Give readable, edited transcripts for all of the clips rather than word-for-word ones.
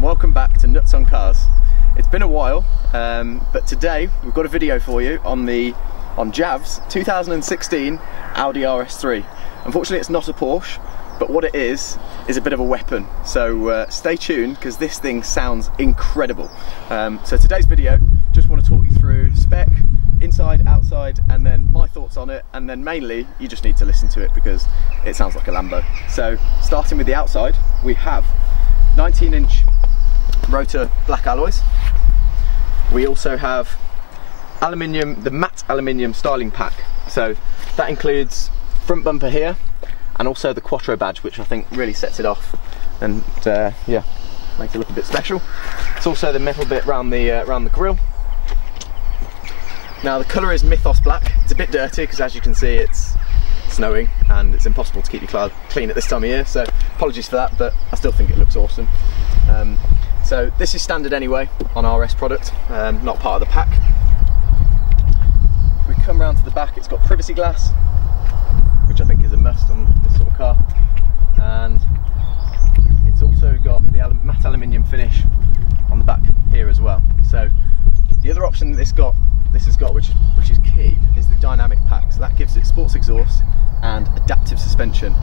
and welcome back to Nuts on Cars. It's been a while, but today we've got a video for you on Jav's 2016 Audi RS3. Unfortunately it's not a Porsche, but what it is a bit of a weapon, so stay tuned because this thing sounds incredible. So today's video, just want to talk you through spec, inside, outside, and then my thoughts on it, and then mainly you just need to listen to it because it sounds like a Lambo. So starting with the outside, we have 19-inch rotor black alloys. We also have aluminium, the matte aluminium styling pack, so that includes front bumper here and also the Quattro badge, which I think really sets it off and yeah, makes it look a bit special. It's also the metal bit around the grille. Now the colour is Mythos black. It's a bit dirty because, as you can see, it's snowing and it's impossible to keep your car clean at this time of year, so apologies for that, but I still think it looks awesome. So this is standard anyway on RS product, not part of the pack. If we come around to the back, it's got privacy glass, which I think is a must on this sort of car, and it's also got the matte aluminium finish on the back here as well. So the other option that this has got, which is key, is the dynamic pack. So that gives it sports exhaust and adaptive suspension.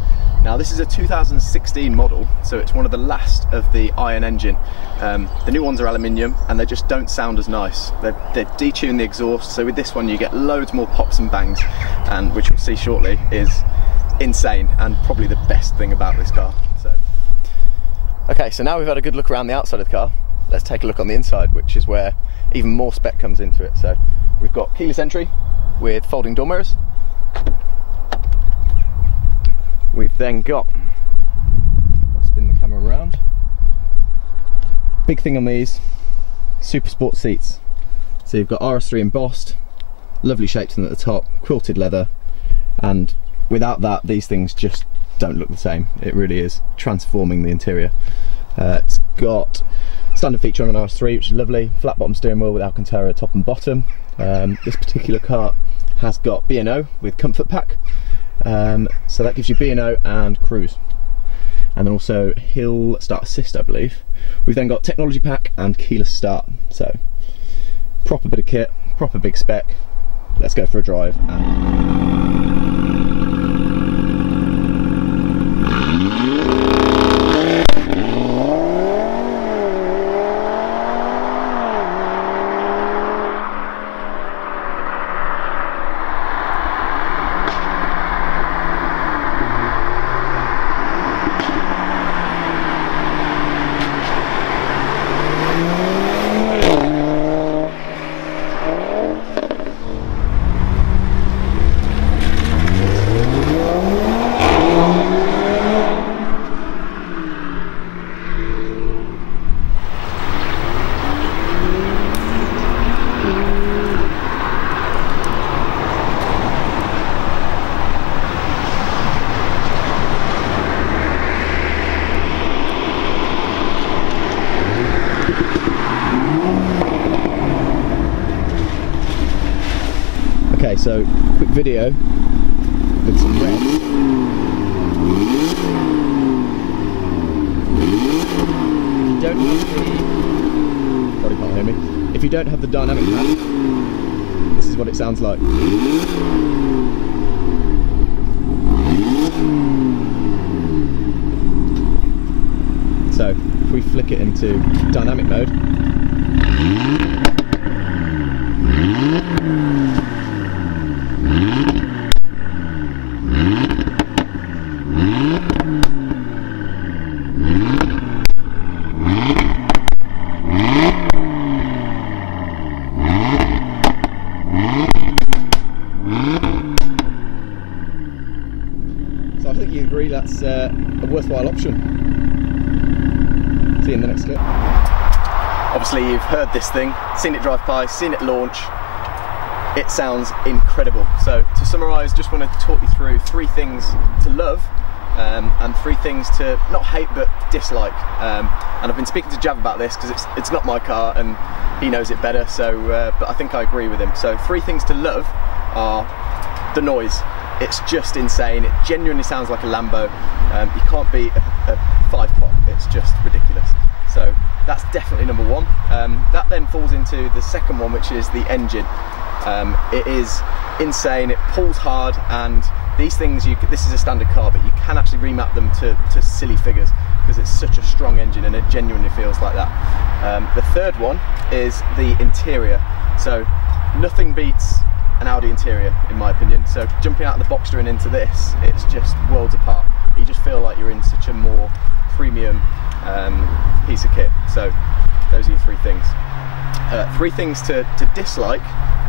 Now this is a 2016 model, so it's one of the last of the iron engine. The new ones are aluminium and they just don't sound as nice. They've detuned the exhaust, so with this one you get loads more pops and bangs, and which we'll see shortly is insane and probably the best thing about this car. So, okay, so now we've had a good look around the outside of the car, let's take a look on the inside, which is where even more spec comes into it. So we've got keyless entry with folding door mirrors. We've then got, I'll spin the camera around, big thing on these, super sport seats. So you've got RS3 embossed, lovely shapes at the top, quilted leather, and without that these things just don't look the same. It really is transforming the interior. It's got standard feature on an RS3, which is lovely, flat bottom steering wheel with Alcantara top and bottom. This particular car has got B&O with comfort pack, so that gives you B&O and cruise, and then also hill start assist, I believe. We've then got technology pack and keyless start, so proper bit of kit, proper big spec. Let's go for a drive. Okay, so quick video with some red. If you don't have the, probably can't hear me. If you don't have the dynamic pack, this is what it sounds like. So if we flick it into dynamic mode, so I think you agree that's a worthwhile option. See you in the next clip. Obviously you've heard this thing, seen it drive by, seen it launch. It sounds incredible. So to summarise, just want to talk you through 3 things to love and 3 things to not hate but dislike. And I've been speaking to Jav about this because it's not my car and he knows it better. So, but I think I agree with him. So 3 things to love are the noise. It's just insane. It genuinely sounds like a Lambo. You can't beat a 5-pot. It's just ridiculous. So that's definitely number one. That then falls into the second one, which is the engine. It is insane, it pulls hard, and these things, this is a standard car, but you can actually remap them to silly figures because it's such a strong engine and it genuinely feels like that. The third one is the interior. So nothing beats an Audi interior in my opinion. So jumping out of the Boxster and into this, it's just worlds apart. You just feel like you're in such a more premium piece of kit. So those are your three things. Three things to dislike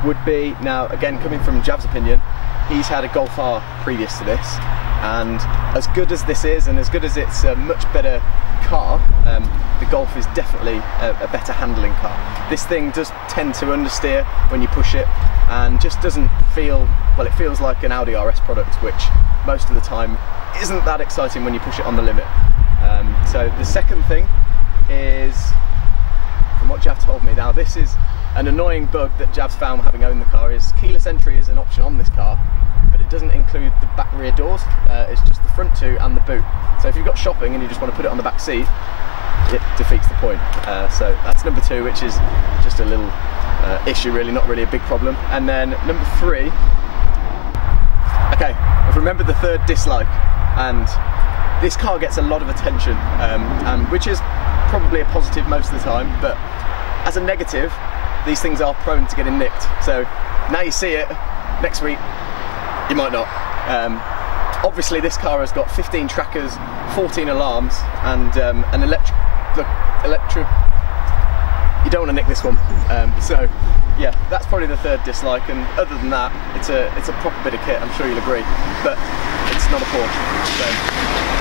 would be, now again coming from Jav's opinion, he's had a Golf R previous to this, and as good as this is and as good as it's a much better car, the Golf is definitely a better handling car. This thing does tend to understeer when you push it and just doesn't feel, well, it feels like an Audi RS product, which most of the time isn't that exciting when you push it on the limit. So the second thing is, from what Jav told me, now this is an annoying bug that Jav's found having owned the car, is keyless entry is an option on this car, but it doesn't include the back rear doors. It's just the front two and the boot. So if you've got shopping and you just want to put it on the back seat, it defeats the point. So that's number two, which is just a little issue really, not really a big problem. And then number three, okay, I've remembered the third dislike, and this car gets a lot of attention, and which is probably a positive most of the time, but as a negative, these things are prone to getting nicked. So now you see it, next week you might not. Obviously this car has got 15 trackers, 14 alarms, and an electric, you don't want to nick this one. So yeah, that's probably the third dislike, and other than that, it's a proper bit of kit, I'm sure you'll agree, but it's not a Porsche. So